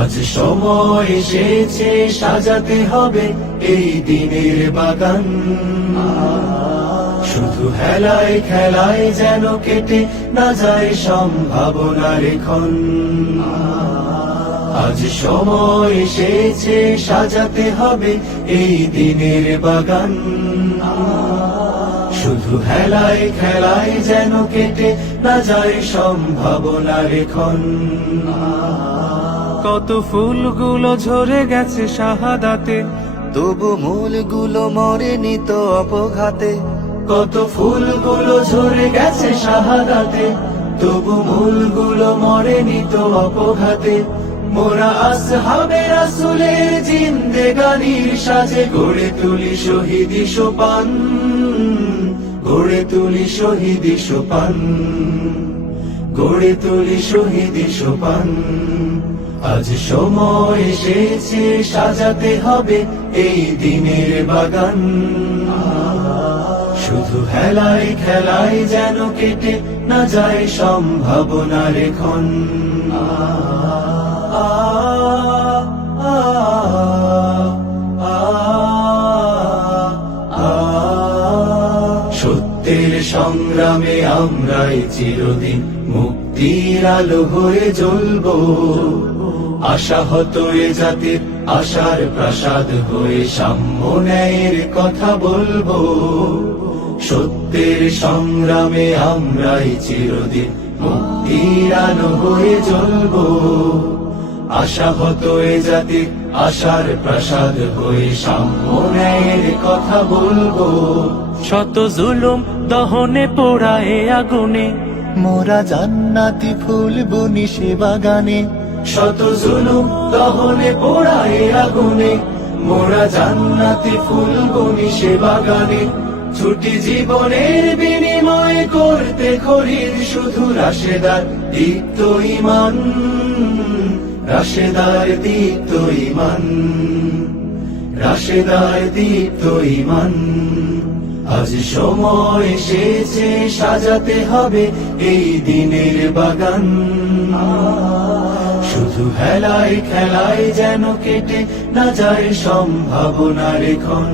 আজ সময় এসেছে সাজাতে হবে এই দিনের বাগান, শুধু হেলায় খেলায় যেন কেটে না যায় সম্ভাবনার ক্ষণ। আজ সময় এসেছে সাজাতে হবে এই দিনের বাগান, শুধু হেলায় খেলায় যেন কেটে না যায় সম্ভাবনার ক্ষণ। কত ফুলগুলো ঝরে গেছে শাহাদাতে, তবু মূলগুলো মরেনি তো অপঘাতে। কত ফুলগুলো ঝরে গেছে শাহাদাতে, তবু মূলগুলো মরেনি তো অপঘাতে। মোরা আসহাবে রাসূলের জিন্দেগানির সাজে গড়ে তুলি শহীদি সোপান, গড়ে তুলি শহীদি সোপান, গড়ে তুলি শহীদি সোপান। আজ সময় এসেছে সাজাতে হবে এই দিনের বাগান, শুধু হেলায় খেলায় যেন কেটে না যায় সম্ভাবনার ক্ষণ। সত্যের সংগ্রামে আমরাই চিরদিন মুক্তির আলো হয়ে জ্বলবো, আশাহত এ জাতির আশার প্রাসাদ হয়ে সাম্য ন্যায়ের কথা বলবো। সত্যের সংগ্রামে আমরাই চিরদিন মুক্তির আলো হয়ে জ্বলবো, আশাহত এ জাতির আশার প্রাসাদ হয়ে সাম্য ন্যায়ের কথা বলবো। শত জুলুম দহনে পোড়ায় আগুনে, মোরা জান্নাতি ফুল বুনি সে বাগানে। শত জুলুম দহনে পোড়ায় আগুনে, মোরা জান্নাতি ফুল বুনি সে বাগানে। ছুটি জীবনের বিনিময় করতে খরিদ শুধু রাশেদার দীপ্ত ঈমান, রাশেদার দীপ্ত ঈমান, রাশেদার দীপ্ত ঈমান। আজ সময় এসেছে সাজাতে হবে এই দিনের বাগান, শুধু হেলায় খেলায় যেন কেটে না যায় সম্ভাবনার ক্ষণ।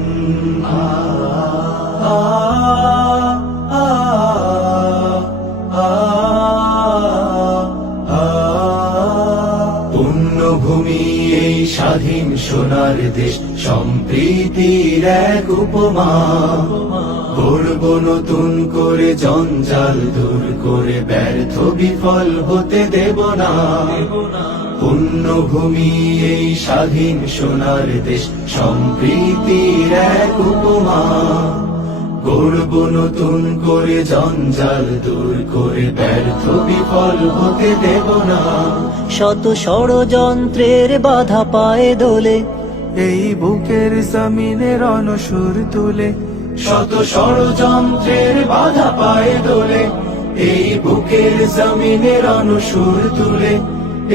পুণ্যভূমি এই স্বাধীন সোনার দেশ, সম্প্রীতির এক উপমা। গড়ব নতুন করে জঞ্জাল দূর করে, ব্যর্থ বিফল হতে দেব না। পুণ্যভূমি এই স্বাধীন সোনার দেশ, সম্প্রীতির এক উপমা। গড়ব নতুন করে জঞ্জাল দূর করে, ব্যর্থ বিফল হতে দেব না। শত ষড়যন্ত্রের বাধা পায়ে দোলে, এই বুকের জমিনে রণসুর তুলে। শত ষড়যন্ত্রের বাধা পায়ে দোলে, এই বুকের জমিনের অনুসুর তুলে।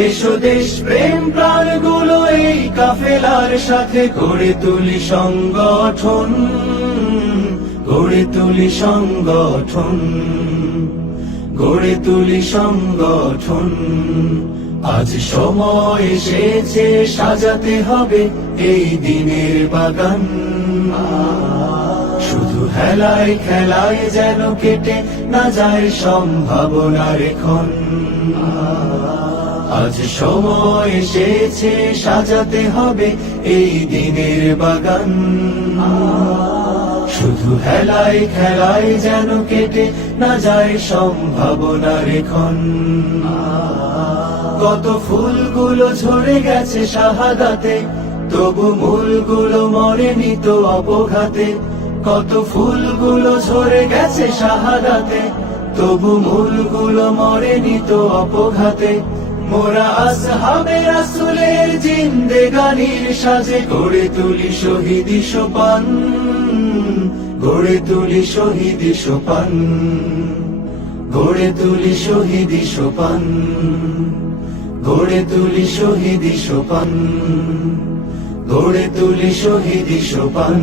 এসো দেশ প্রেম প্রাণগুলো এই কাফেলার সাথে গড়ে তুলি সংগঠন, গড়ে তুলি সংগঠন, গড়ে তুলি সংগঠন। আজ সময় এসেছে সাজাতে হবে এই দিনের বাগান, শুধু হেলায় খেলায় যেন কেটে না যায় সম্ভাবনার ক্ষণ। আজ সময় এসেছে সাজাতে হবে এই দিনের বাগান, শুধু হেলায় খেলায় যেন কেটে না যায় সম্ভাবনার ক্ষণ। কত ফুলগুলো ঝরে গেছে শাহাদাতে, তবু মূলগুলো মরেনি তো অপঘাতে। কত ফুলগুলো ঝরে গেছে শাহাদাতে, তবু মূলগুলো মরেনি তো অপঘাতে। মোরা আসহাবে রাসূলের জিন্দেগানির সাজে গড়ে তুলি শহীদি সোপান, গড়ে তুলি শহীদি সোপান, গড়ে তুলি শহীদি সোপান, গড়ে তুলি শহীদি সোপান, গড়ে তুলি শহীদি সোপান।